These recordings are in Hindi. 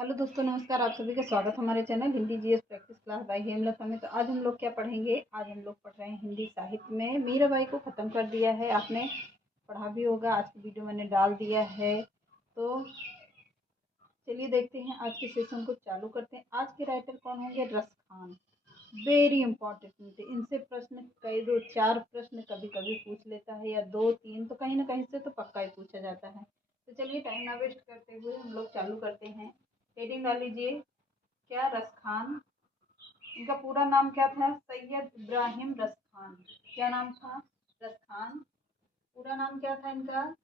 हेलो दोस्तों, नमस्कार। आप सभी का स्वागत है हमारे channel Hindi GS practice class by Hemlata में। तो आज हम लोग क्या पढ़ेंगे? आज हम लोग पढ़ रहे हैं हिंदी साहित्य में मीराबाई को ख़त्म कर दिया है। आपने पढ़ा भी होगा, आज की वीडियो मैंने डाल दिया है। तो चलिए देखते हैं, आज के सेशन को चालू करते हैं। आज के राइटर कौन होंगे? रस खान। वेरी इंपॉर्टेंट होते, इनसे प्रश्न कई 2-4 प्रश्न कभी कभी पूछ लेता है, या 2-3 तो कहीं ना कहीं से तो पक्का ही पूछा जाता है। तो चलिए टाइम ना वेस्ट करते हुए हम लोग चालू करते हैं। हेडिंग डाल लीजिए, क्या रस खान। इनका पूरा नाम क्या था? सैयद इब्राहिम रस खान। क्या नाम था? रस खान। पूरा नाम क्या था इनका?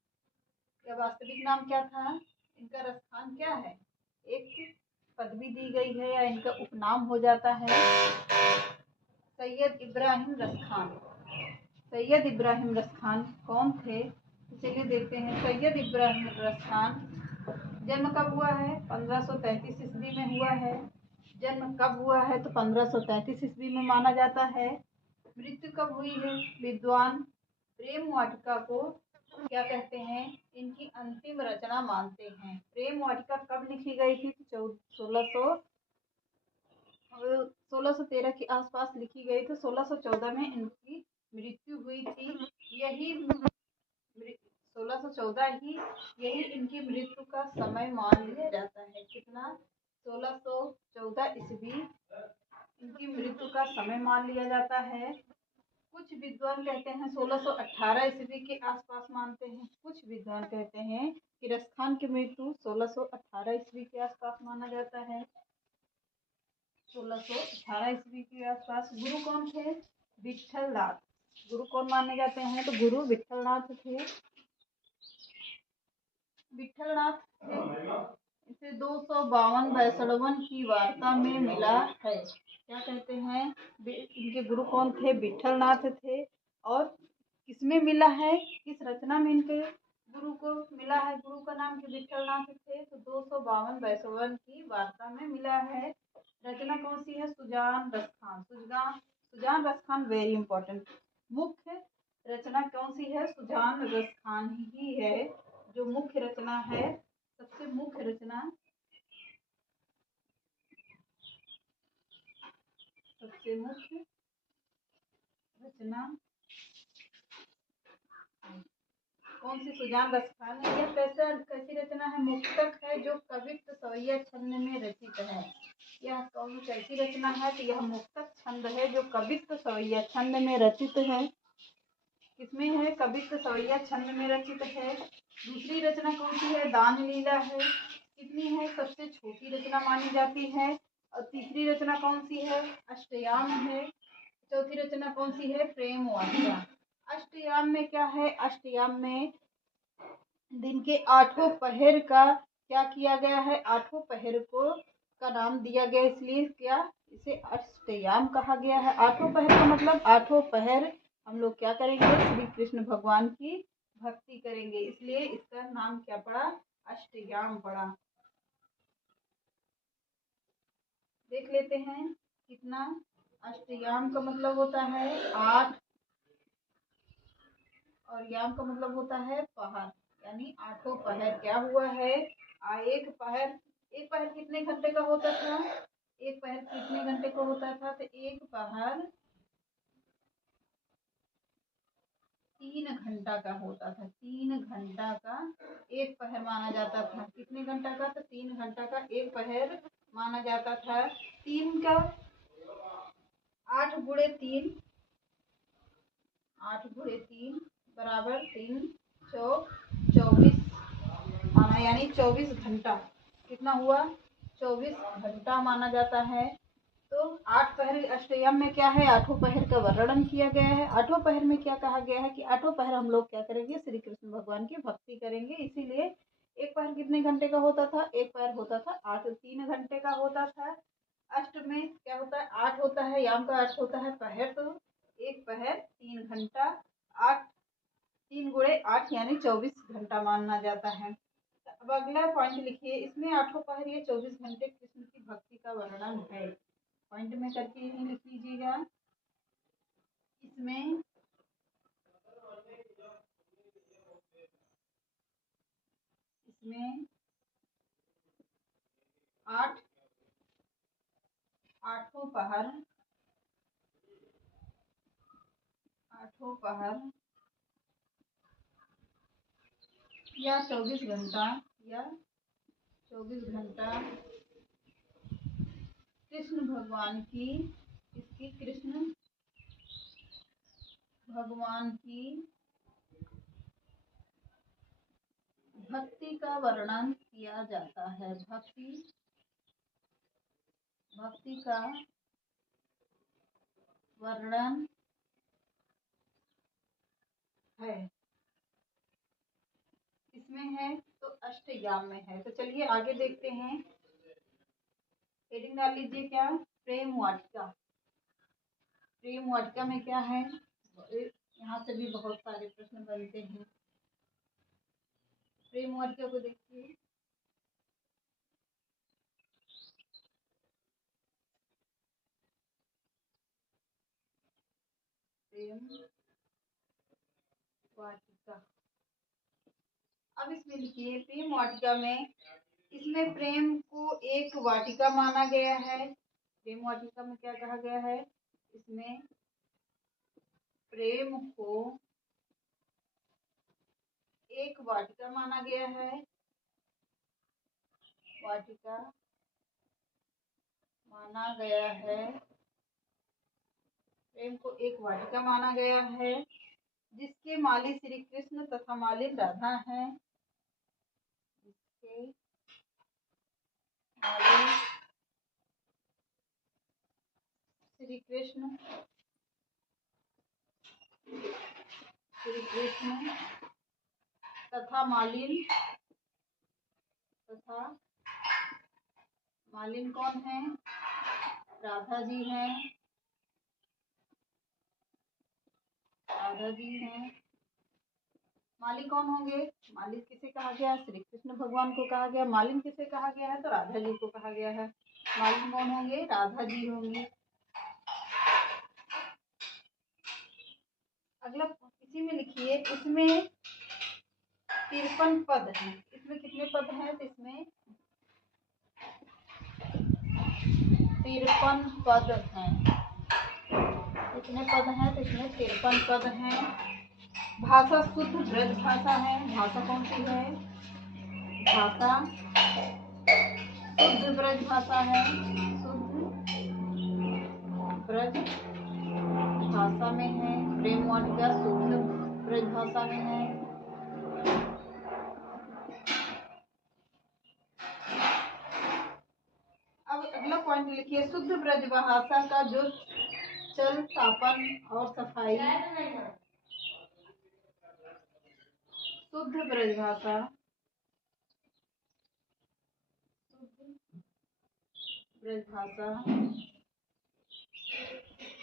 या वास्तविक नाम क्या था इनका? रस खान क्या है? एक पदवी दी गई है या इनका उपनाम हो जाता है सैयद इब्राहिम रस खान। सैयद इब्राहिम रस खान कौन थे? तो चलिए देखते हैं। सैयद इब्राहिम रस खान जन्म कब हुआ है? 1533 ईस्वी में हुआ है। जन्म कब हुआ है? तो 1533 ईस्वी में माना जाता है। मृत्यु कब हुई है? विद्वान प्रेम वाटिका को क्या कहते हैं? इनकी अंतिम रचना मानते हैं। प्रेम वाटिका कब लिखी गई थी? 1613 के आसपास लिखी गई। तो 1614 में इनकी मृत्यु हुई थी। यही 1614 ही यही इनकी मृत्यु का समय मान लिया जाता है। कितना? 1614 ईस्वी इनकी मृत्यु का समय मान लिया जाता है। कुछ विद्वान कहते हैं 1618 ईस्वी के आसपास मानते हैं। कुछ विद्वान कहते हैं कि रस खान की मृत्यु 1618 ईस्वी के आसपास माना जाता है। 1618 ईस्वी के आसपास। गुरु कौन थे? विट्ठलनाथ। गुरु कौन माने जाते हैं? तो गुरु विट्ठलनाथ थे। विट्ठलनाथ थे। इसे 252 वैष्णवन की वार्ता में मिला है। क्या कहते हैं? इनके गुरु कौन थे? विट्ठलनाथ थे। और किसमें मिला है? किस रचना में इनके गुरु को मिला है? गुरु का नाम के विट्ठलनाथ थे। तो 252 वैष्णवन की वार्ता में मिला है। रचना कौन सी है? सुजान रस खान। सुजान रस खान वेरी इंपॉर्टेंट। मुख्य रचना कौन सी है? सुजान रस खान ही है जो मुख्य रचना है। सबसे मुख्य रचना, सबसे मुख्य रचना कौन सी? सुजान रस खान है। यह कैसी रचना है? मुक्तक है जो कवित्व सवैया छंद में रचित है। यह कौन कैसी रचना है? तो यह मुक्तक छंद है जो कवित्व सवैया छंद में रचित है। किसमें है? कवित्व सवैया छंद में रचित है। दूसरी रचना कौन सी है? दान लीला है। कितनी है? सबसे छोटी रचना मानी जाती है। और तीसरी रचना कौन सी है? अष्टयाम है। चौथी रचना कौन सी है? प्रेम वाटिका। अष्टयाम में क्या है? अष्टयाम में दिन के 8 पहर का क्या किया गया है? 8 पहर को का नाम दिया गया, इसलिए क्या इसे अष्टयाम कहा गया है। 8 पहर का मतलब 8 पहर हम लोग क्या करेंगे? श्री कृष्ण भगवान की भक्ति करेंगे, इसलिए इसका नाम क्या पड़ा? अष्टयाम पड़ा। देख लेते हैं कितना। अष्टयाम का मतलब होता है 8, और याम का मतलब होता है पहर, यानी 8 पहर। क्या हुआ है? एक पहर कितने घंटे का होता था? एक पहर कितने घंटे का होता था? तो एक पहर 3 घंटा का होता था। 3 घंटा का एक पहर माना जाता था। कितने घंटा का? तो 3 घंटा का एक पहर माना जाता था। 3 का 8 गुणे 3, 8 गुणे 3 बराबर 3 चौक 24 माना, यानी 24 घंटा। कितना हुआ? 24 घंटा माना जाता है। तो 8 पहर अष्टयाम में क्या है? 8 पहर का वर्णन किया गया है। 8 पहर में क्या कहा गया है? कि 8 पहर हम लोग क्या करेंगे? श्री कृष्ण भगवान की भक्ति करेंगे। इसीलिए एक पहर कितने घंटे का होता था? एक पहर होता था 8, 3 घंटे का होता था। अष्ट में क्या होता है? 8 होता है, याम का 8 होता है, पहर तो एक पहर 3 घंटा। 8 3 गुणे 8 यानी 24 घंटा माना जाता है। अब अगला पॉइंट लिखिए। इसमें 8 पहर या 24 घंटे कृष्ण की भक्ति का वर्णन है। पॉइंट में करके यही लिख लीजिएगा। इसमें आठ, आठों पहर, आठों पहर या 24 घंटा, या 24 घंटा कृष्ण भगवान की, इसकी कृष्ण भगवान की भक्ति का वर्णन किया जाता है। भक्ति का वर्णन है, इसमें है तो अष्टयाम में है। तो चलिए आगे देखते हैं। हेडिंग डाल लीजिए क्या, प्रेम वाटिका। प्रेम वाटिका में क्या है, यहाँ से भी बहुत सारे प्रश्न बनते हैं। प्रेम वाटिका को देखिए। प्रेम वाटिका, अब इसमें लिखिए प्रेम वाटिका में, इसमें प्रेम को एक वाटिका माना गया है। प्रेम वाटिका में क्या कहा गया है, इसमें प्रेम को एक वाटिका माना गया है। वाटिका माना गया है, प्रेम को एक वाटिका माना गया है, जिसके माली श्री कृष्ण तथा मालिन राधा है। जिसके माली श्री कृष्ण तथा मालिन कौन है, राधा जी हैं। राधा जी हैं। मालिक कौन होंगे, मालिक किसे कहा गया, श्री कृष्ण भगवान को कहा गया। मालिन किसे कहा गया है, तो राधा जी को कहा गया है। मालिन कौन होंगे, राधा जी होंगी। अगला इसी में लिखिए, इसमें 53 पद हैं। इसमें कितने पद हैं, तो इसमें 53 पद हैं। कितने पद हैं, तो इसमें 53 पद हैं। भाषा शुद्ध ब्रज भाषा है। भाषा कौन सी है, भाषा शुद्ध ब्रज भाषा है। शुद्ध ब्रज भाषा में है। प्रेम वाटिका शुद्ध ब्रज भाषा में है। अब अगला पॉइंट लिखिए, शुद्ध ब्रज भाषा का जो चल तापन और सफाई, शुद्ध ब्रज भाषा, ब्रज भाषा,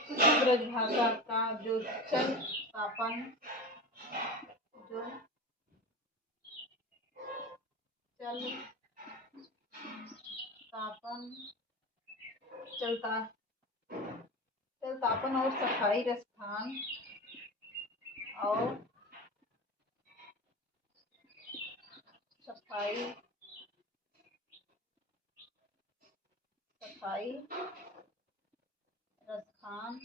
शुद्ध ब्रज भाषा का जो चल तापन, जो चल तापन, चल तापन और सफाई रसस्थान और सफाई रसखान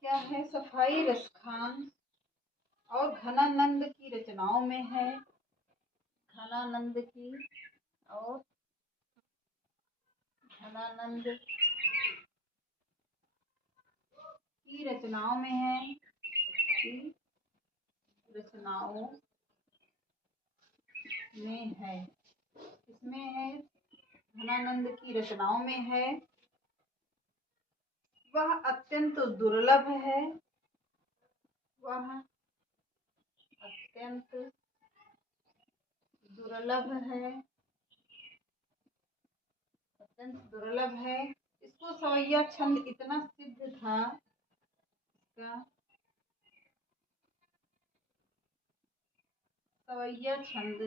क्या है, सफाई रसखान और घनानंद की रचनाओं में है। घनानंद की और घनानंद की रचनाओं में है। की रचनाओं में है, इसमें है, घनानंद की रचनाओं में है। वह अत्यंत दुर्लभ है। वह अत्यंत दुर्लभ है। अत्यंत दुर्लभ है। इसको सवैया छंद इतना सिद्ध था, इसका सवैया छंद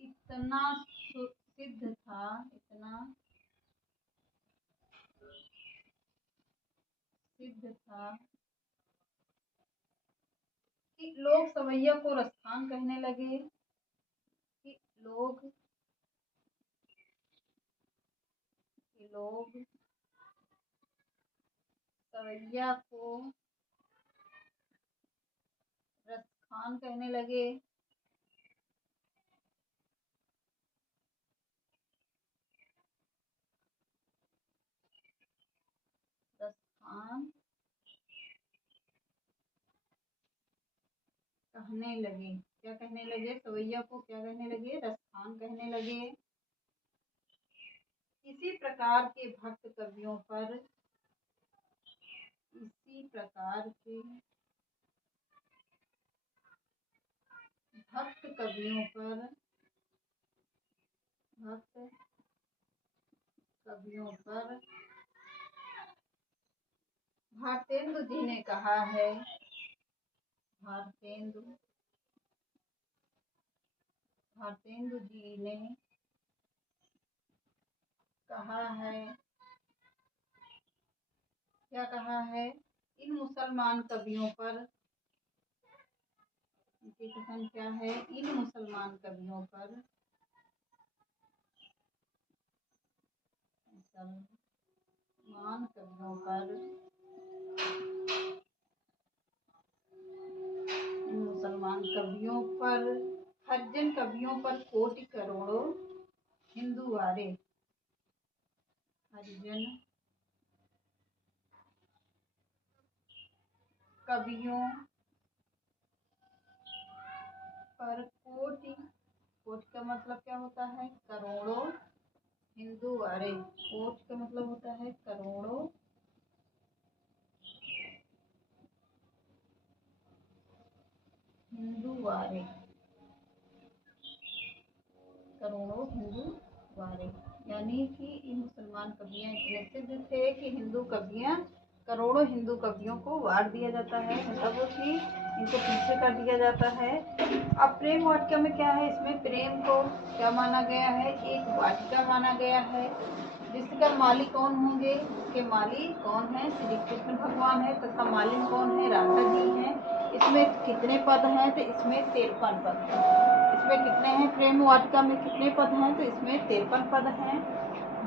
इतना सिद्ध था, इतना सिद्ध था कि लोग सवैया को रसखान कहने लगे, कि लोग सवैया को रसखान कहने लगे। रसखान कहने लगे, क्या कहने लगे? सवैया को क्या कहने लगे? रसखान कहने लगे। इसी प्रकार के भक्त कवियों पर भक्त कवियों पर भारतेंदु जी ने कहा है, भारतेंदु जी ने कहा है, क्या कहा है? इन मुसलमान कवियों पर, इनकी कथन क्या है? इन मुसलमान कवियों पर हरिजन कवियों पर कोटि करोड़ों हिंदू वारे। हरिजन कवियों पर कोटि का मतलब क्या होता है? करोड़ों हिंदू वारे। कोटि का मतलब होता है करोड़ों हिंदू वारे। करोड़ों हिंदू वारे यानी कि ये मुसलमान कवियां इतने सिद्ध थे कि करोड़ों हिंदू कवियों को वार दिया जाता है, मतलब कि इनको पीछे कर दिया जाता है। अब प्रेम वाटिका में क्या है? इसमें प्रेम को क्या माना गया है? एक वाटिका माना गया है, जिसका माली कौन होंगे? इसके माली कौन है? श्री कृष्ण भगवान है, तथा मालिन कौन है? राधा जी हैं। इसमें कितने पद हैं? तो इसमें 53 पद हैं। इसमें कितने हैं? प्रेम वाटिका में कितने पद हैं? तो इसमें 53 पद हैं।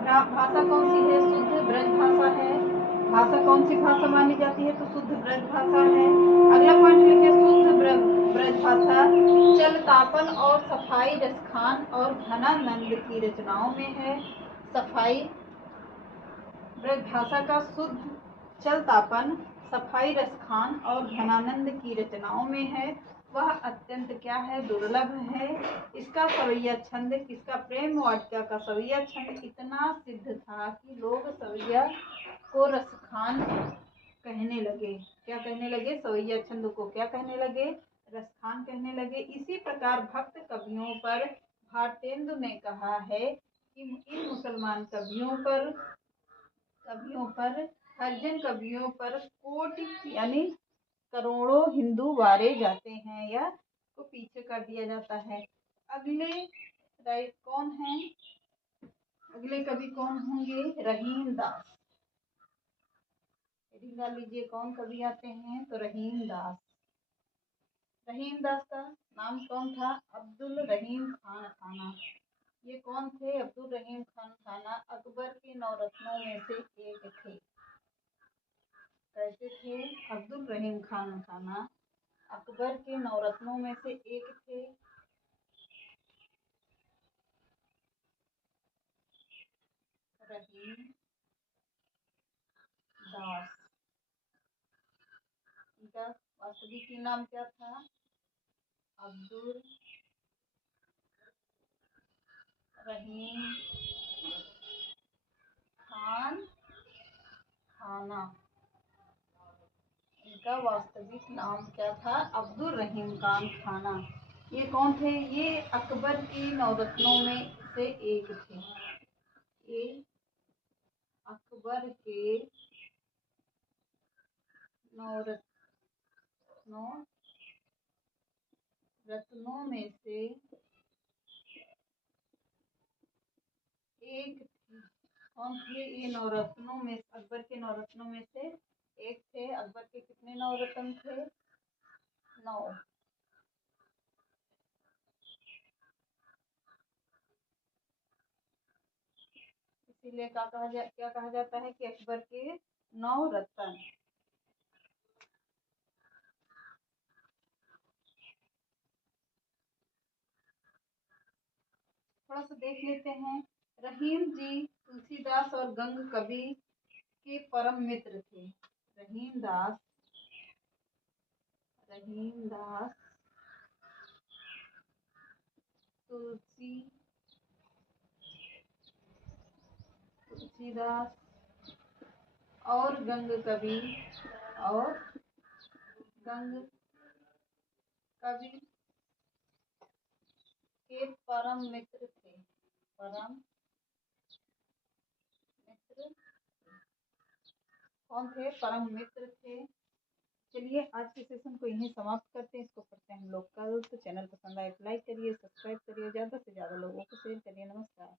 भाषा कौन सी है? शुद्ध ब्रज भाषा है। भाषा कौन सी भाषा मानी जाती है? तो शुद्ध ब्रज भाषा है। अगला पॉइंट लिखिए, शुद्ध ब्रज भाषा चलतापन और सफाई रसखान और घनानंद की रचनाओं में है। सफाई ब्रज भाषा का शुद्ध चलतापन सफाई रसखान और घनानंद की रचनाओं में है। वह अत्यंत क्या है? दुर्लभ है। इसका सवैया छंद, किसका? प्रेम वाटिका का सवैया छंद इतना सिद्ध था कि लोग सवैया को रसखान कहने लगे। क्या कहने लगे? सवैया छंद को क्या कहने लगे? रसखान कहने लगे। इसी प्रकार भक्त कवियों पर भारतेंदु ने कहा है कि इन मुसलमान कवियों पर हरिजन कवियों पर कोटि यानी करोड़ों हिंदू वारे जाते हैं या को पीछे कर दिया जाता है। अगले कवि कौन होंगे? रहीम दास। डाल लीजिए, कौन कवि आते हैं? तो रहीम दास। रहीम दास का नाम कौन था? अब्दुल रहीम खान खाना। ये कौन थे? अब्दुल रहीम खान खाना अकबर के नौरत्नों में से एक थे। कैसे थे? अब्दुल रहीम खान खाना अकबर के नौरत्नों में से एक थे। रहीम दास, इनका वास्तविक नाम क्या था? अब्दुल रहीम खान खाना। इनका वास्तविक नाम क्या था? अब्दुल रहीम खान खाना। ये कौन थे? ये अकबर के नौरत्नों में से एक थे। ये अकबर के रत्नों में से एक थे। कौन थे? ये अकबर के नौरत्नों में से एक थे। अकबर के कितने नवरत्न थे? 9। इसीलिए क्या कहा जाता है कि अकबर के 9 रत्न। थोड़ा सा देख लेते हैं। रहीम जी तुलसीदास और गंग कवि के परम मित्र थे। रहीमदास रहीमदास तुलसीदास और गंग कवि के परम मित्र थे। परम मित्र कौन थे? परम मित्र थे। चलिए आज के सेशन को यहीं समाप्त करते हैं। इसको पढ़ते हैं हम लोग कल। तो चैनल पसंद आए तो लाइक करिए, सब्सक्राइब करिए, ज़्यादा से ज़्यादा लोगों को शेयर करिए। नमस्कार।